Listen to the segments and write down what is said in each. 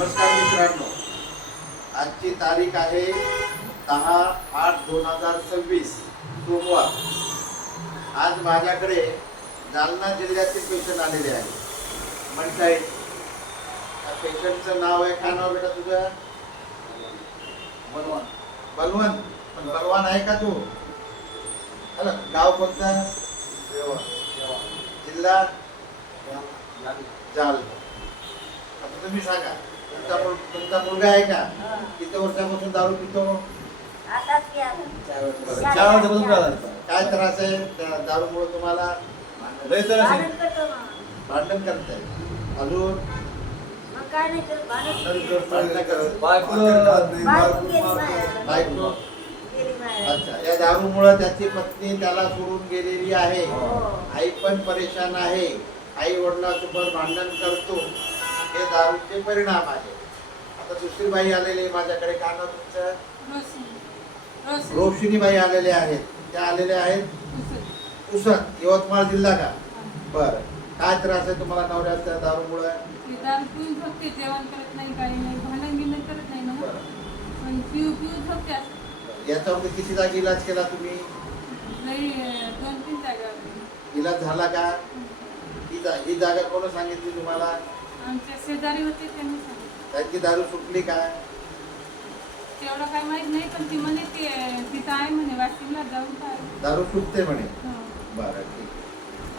नमस्कार मित्रांनो, आजची तारीख आहे 10/8/2026 सोमवार। आज माझ्याकडे जालना जिल्ह्यातील पेशंट आलेले आहे। म्हणताय त्या पेशंटचं नाव आहे, काय नाव बेटा तुझं? बलवान। बलवान, पण बलवान आहे का तू? हॅलो, गाव कोणतं? जिल्हा जालना। आता तुम्ही सांगा, तुमचा मुलगा आहे का? किती वर्षापासून दारू पितो? काय त्रास आहे दारूमुळे तुम्हाला? भांडण करताय अजून? बायको? अच्छा, या दारूमुळे त्याची पत्नी त्याला सोडून गेलेली आहे। आई पण परेशान आहे, आई वडिलांसोबत भांडण करतो। हे दारूचे परिणाम आहे। आता दुसरी बाई आलेली माझ्याकडे, काय नाव तुमचं? रोशिनी बाई आलेले आहेत। त्या आलेल्या आहेत पुसद, यवतमाळ जिल्हा का? बरं, काय त्रास आहे तुम्हाला नवऱ्याचा दारूमुळे? दारू पिऊन झोपते, जेवण करत नाही, काही नाही, भांडण गिंडण करत नाही म्हणा, पण पिऊ झोपते असं। याच्यावर किती जागी इलाज केला तुम्ही? लई 2-3 जागा इलाज झाला का? ही जागा कोण सांगितली तुम्हाला? आमच्या शेजारी होते, त्यांनी सांगितलं। त्यांची दारू सुटली का? तेवढं काय माहित नाही, पण ती म्हणे ते तिथं आहे म्हणे, वाशिमला जाऊन काय दारू सुटते म्हणे। बरं, ठीक।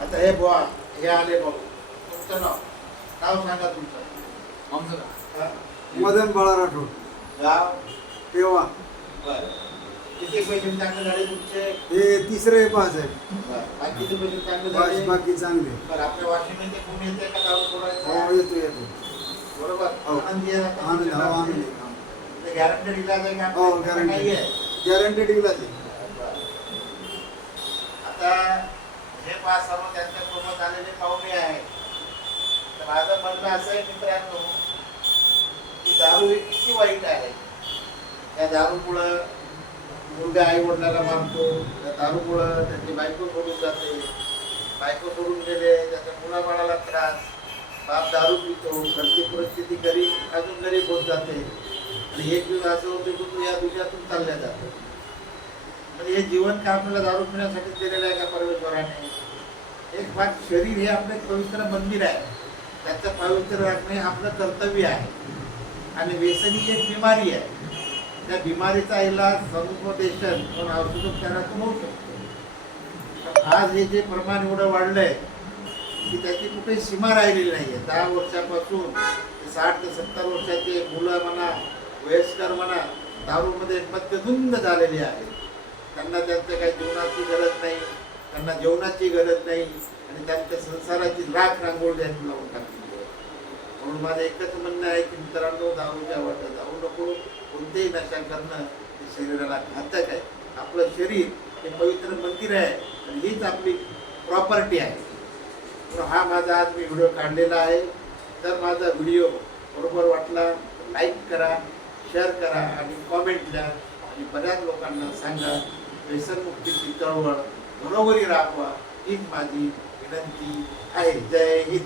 आता हे बुवा हे आले भाऊ, तुमचं नाव सांगा तुमचं? मदन बाळा राठोड, गाव? पेवा। बरं, किती पेशंट चांगले झाले तुमचे? हे तिसरे पास आहे। बरं, बाकीचे पेशंट चांगले झाले? बाकी चांगले। बरं, आपल्या वाशिममध्ये कोण येते का दारू सोडायचं? हो, येतो येतो। बरोबर, आनंदी आहे? आनंद, हो, आनंद। गॅरंटेड इलाज आहे का? हो, नाही आहे? गॅरंटेड इलाज आहे। आता हे पाच सर्व त्यांच्यासोबत आलेले पाहुणे आहेत। तर माझं म्हणणं असं आहे मित्रांनो, की दारू ही किती वाईट आहे। त्या दारूमुळं मुलगा आई वडिलाला मारतो, त्या दारूमुळं त्याची बायको सोडून जाते, बायको सोडून गेले त्याच्या मुलाबाळाला त्रास, बाप दारू पितो, घरची परिस्थिती गरीब अजून गरीब होत जाते, आणि एक दिवस असं होते की तू या दुनियातून चालल्या जातो। म्हणजे हे जीवन का आपल्याला दारू पिण्यासाठी दिलेलं आहे का परमेश्वराने? एक भाग शरीर हे आपलं एक पवित्र मंदिर आहे, त्याचं पवित्र राखणे आपलं कर्तव्य आहे। आणि व्यसन ही एक बिमारी आहे, त्या बिमारीचा इलाज समुपदेशन किंवा औषधोपचारातून होऊ शकतो। आज हे जे प्रमाण एवढं वाढलंय की त्याची कुठे सीमा राहिलेली नाही आहे। 10 वर्षापासून 60 ते 70 वर्षाचे मुलं म्हणा, वयस्कर म्हणा, दारूमध्ये मद्यधुंद झालेली आहे। त्यांना त्यांच्या काही जीवनाची गरज नाही, त्यांना जेवणाची गरज नाही, आणि त्यांच्या संसाराची राख रांगोळी त्यांनी लावून टाकली आहे। म्हणून माझं एकच म्हणणं आहे की मित्रांनो, दारूच्या वाटत जाऊ नको। कोणतेही नशा करणं हे शरीराला घातक आहे। आपलं शरीर हे पवित्र मंदिर आहे, आणि हीच आपली प्रॉपर्टी आहे। तर हा माझा आज मी व्हिडिओ काढलेला आहे। तर माझा व्हिडिओ बरोबर वाटला तर लाईक करा, शेअर करा, आणि कॉमेंट द्या, आणि बऱ्याच लोकांना सांगा। व्यसनमुक्तीची चळवळ घरोघरी राबवा, हीच माझी विनंती आहे। जय हिंद।